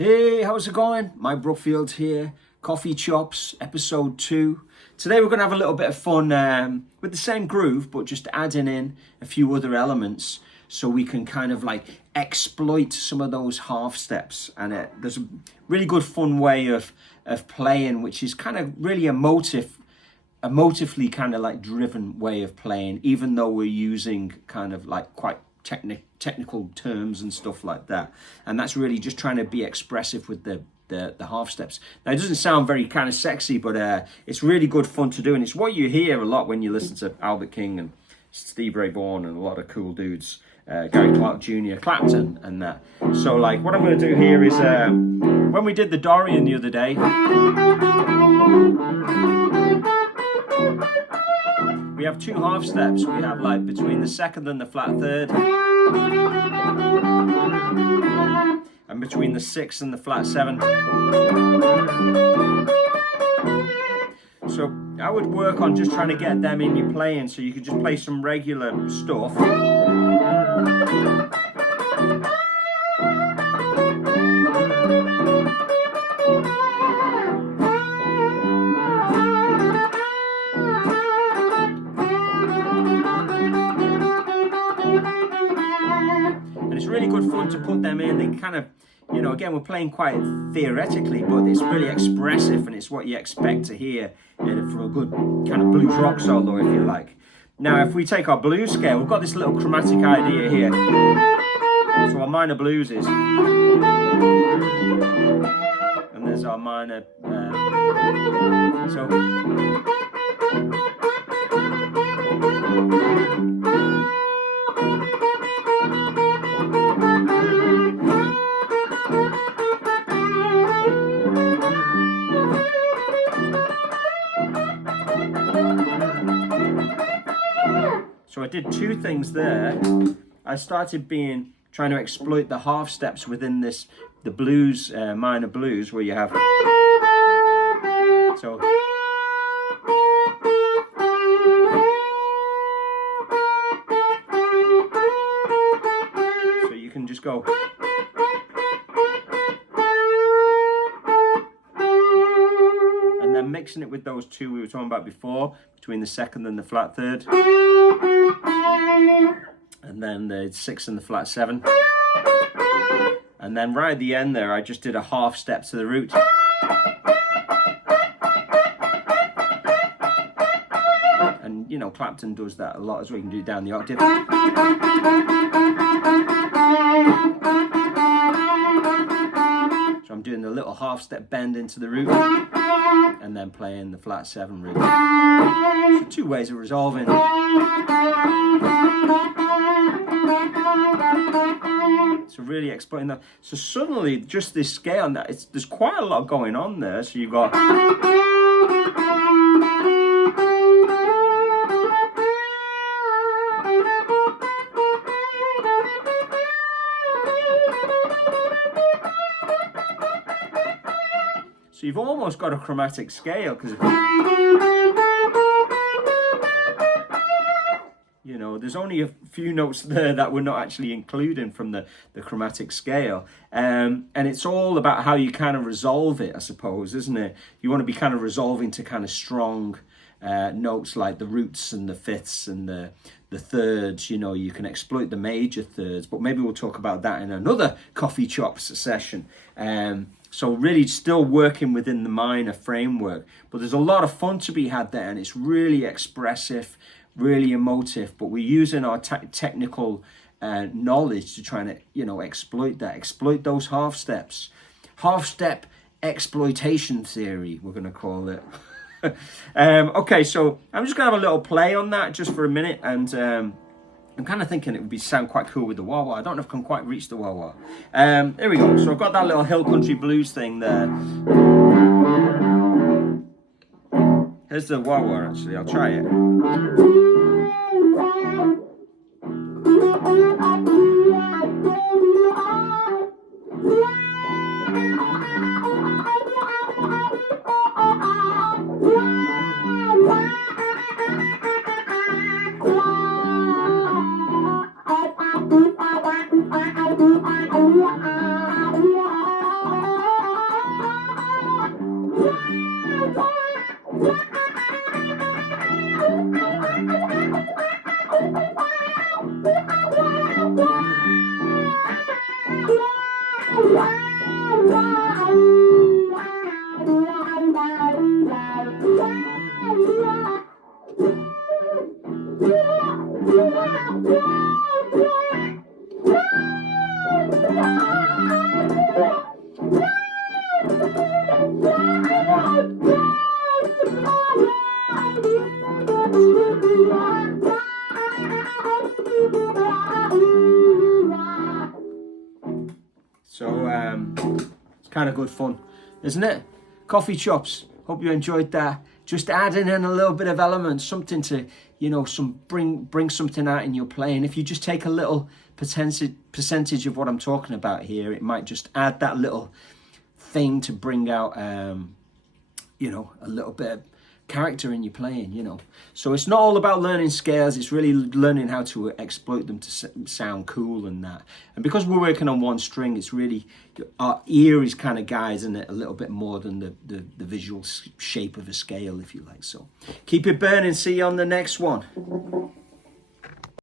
Hey, how's it going? Mike Brookfield here, Coffee Chops, episode 2. Today we're going to have a little bit of fun with the same groove, but just adding in a few other elements so we can kind of like exploit some of those half steps. And there's a really good fun way of playing, which is kind of really emotively kind of like driven way of playing, even though we're using kind of like quite technical terms and stuff like that. And that's really just trying to be expressive with the half steps. Now, it doesn't sound very kind of sexy, but it's really good fun to do, and it's what you hear a lot when you listen to Albert King and Steve Ray Vaughan and a lot of cool dudes, Gary Clark Jr., Clapton and that. So like what I'm going to do here is when we did the Dorian the other day, we have two half steps. We have like between the second and the flat third, and between the sixth and the flat seven. So I would work on just trying to get them in your playing, so you could just play some regular stuff. It's really good fun to put them in. They kind of, you know, again, we're playing quite theoretically, but it's really expressive, and it's what you expect to hear from a good kind of blues rock solo, if you like. Now, if we take our blues scale, we've got this little chromatic idea here. So our minor blues is, and there's our minor, So I did two things there. I started trying to exploit the half steps within the blues, minor blues, where you have, so you can just go, and then mixing it with those two we were talking about before, between the second and the flat third, and then the sixth and the flat seven, and then right at the end there I just did a half step to the root, and you know, Clapton does that a lot as well. You can do it down the octave, so I'm doing the little half step bend into the root and then playing the flat seven root. So two ways of resolving. So really exploiting that. So suddenly, just this scale, and there's quite a lot going on there. So you've got, so you've almost got a chromatic scale, because you know, there's only a few notes there that we're not actually including from the chromatic scale. And it's all about how you kind of resolve it, I suppose, isn't it? You want to be kind of resolving to kind of strong notes like the roots and the fifths and the thirds. You know, you can exploit the major thirds, but maybe we'll talk about that in another Coffee Chops session. So really still working within the minor framework, but there's a lot of fun to be had there, and it's really expressive, really emotive, but we're using our technical knowledge to try and, you know, exploit those half steps. Half step exploitation theory, we're going to call it. Okay, so I'm just going to have a little play on that just for a minute, and I'm kind of thinking it would sound quite cool with the wah-wah. I don't know if I can quite reach the wah-wah. There we go. So I've got that little hill country blues thing there. Here's the wah-wah, actually. I'll try it. So it's kind of good fun, isn't it? Coffee chops. Hope you enjoyed that. Just adding in a little bit of elements, something to, you know, bring something out in your playing. If you just take a little percentage of what I'm talking about here, it might just add that little thing to bring out, you know, a little bit of character in your playing, you know. So it's not all about learning scales, it's really learning how to exploit them to sound cool and that. And because we're working on one string, it's really, our ear is kind of guiding it a little bit more than the visual shape of a scale, if you like. So keep it burning, see you on the next one.